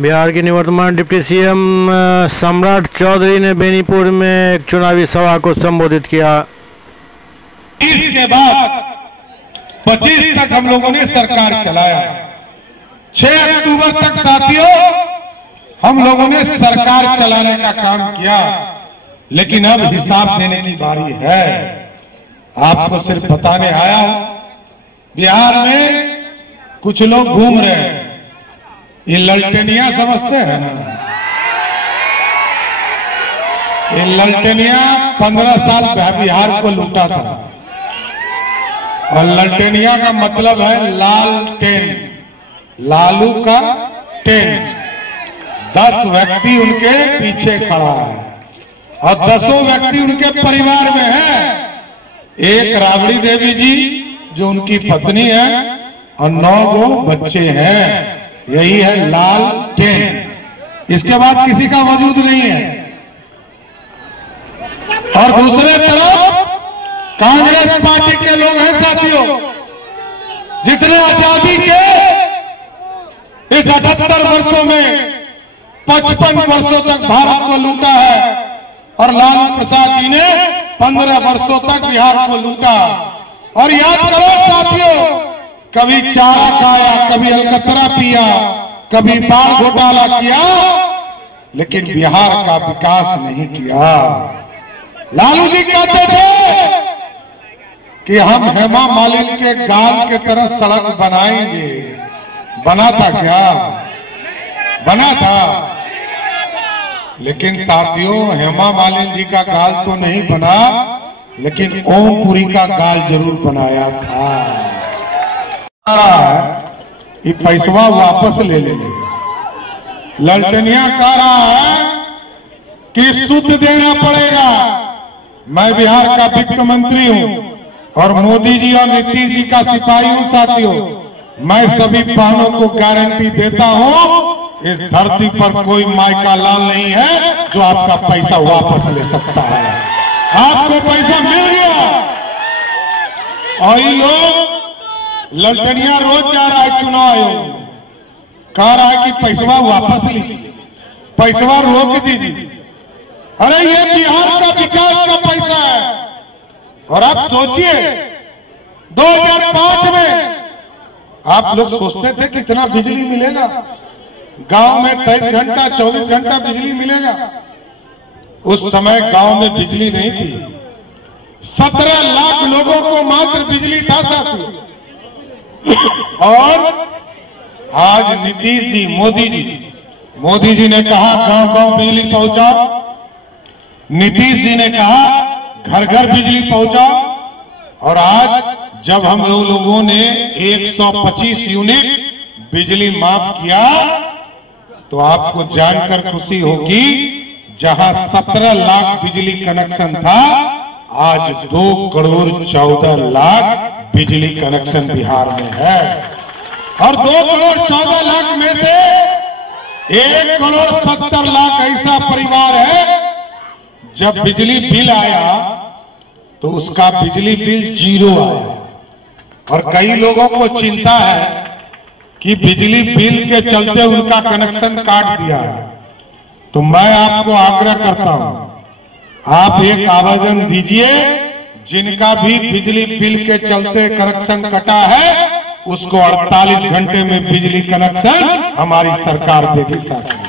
बिहार के निवर्तमान deputy CM सम्राट चौधरी ने बेनीपुर में एक चुनावी सभा को संबोधित किया। इसके बाद 25 तक हम लोगों ने सरकार चलाया। 6 अक्टूबर तक साथियों हम लोगों ने सरकार चलाने का काम किया, लेकिन अब हिसाब देने की बारी है। आपको सिर्फ बताने आया, बिहार में कुछ लोग घूम रहे हैं, ये ललटेनिया समझते हैं ना? ये ललटेनिया 15 साल बिहार को लूटा था, और ललटेनिया का मतलब है लाल टेन, लालू का टेन। 10 व्यक्ति उनके पीछे खड़ा है और 10 व्यक्ति उनके परिवार में है। एक राबड़ी देवी जी जो उनकी पत्नी है और 9 बच्चे हैं। यही है लाल टेन। इसके बाद किसी का वजूद नहीं है। और दूसरे तरफ कांग्रेस पार्टी के लोग हैं साथियों, जिसने आजादी के इस 78 वर्षों में 55 वर्षों तक भारत को लूटा है, और लालू प्रसाद जी ने 15 वर्षों तक बिहार को लूटा। और याद करो साथियों, कभी चारा खाया, कभी अलकतरा पिया, कभी बाढ़ घोटाला किया, लेकिन बिहार का विकास नहीं किया। लालू जी कहते थे कि हम हेमा मालिनी के गाल के तरह सड़क बनाएंगे। बना था क्या? बना था। लेकिन साथियों, हेमा मालिनी जी का गाल तो नहीं बना, लेकिन ओमपुरी का गाल जरूर बनाया था। ये पैसवा वापस ले लेंगे। ललटेनिया कह रहा है कि सूद देना पड़ेगा। मैं बिहार का वित्त मंत्री हूं और मोदी जी और नीतीश जी का सिपाही हूं साथियों। मैं सभी बहनों को गारंटी देता हूं, इस धरती पर कोई माई का लाल नहीं है जो आपका पैसा वापस ले सकता है। आपको पैसा मिल गया, और ये लोग ललटेनिया रोज जा रहा है चुनाव आयोग, कह रहा है कि पैसवा वापस लीजिए, पैसवा रोक दीजिए। अरे ये बिहार का विकास का पैसा है। और आप सोचिए, 2005 में आप लोग सोचते थे कितना बिजली मिलेगा, गांव में 23 घंटा 24 घंटा बिजली मिलेगा। उस समय गांव में बिजली नहीं थी। 17 लाख लोगों को मात्र बिजली था साथियों। और आज नीतीश जी, मोदी जी ने कहा गांव गांव बिजली पहुंचाओ। नीतीश जी ने कहा घर घर बिजली पहुंचाओ। और आज जब हम लोगों ने 125 यूनिट बिजली माफ किया, तो आपको जानकर खुशी होगी, जहां 17 लाख बिजली कनेक्शन था, आज 2 करोड़ 14 लाख बिजली कनेक्शन बिहार में है। और 2 करोड़ 14 लाख में से 1 करोड़ 70 लाख ऐसा परिवार है, जब बिजली बिल आया तो उसका बिजली बिल 0 आया। और कई लोगों को चिंता है कि बिजली बिल के चलते उनका कनेक्शन काट दिया है। तो मैं आपको आग्रह करता हूं, आप एक आवेदन दीजिए, जिनका भी बिजली बिल के चलते कनेक्शन कटा है, उसको 48 घंटे में बिजली कनेक्शन हमारी सरकार देगी साथियों।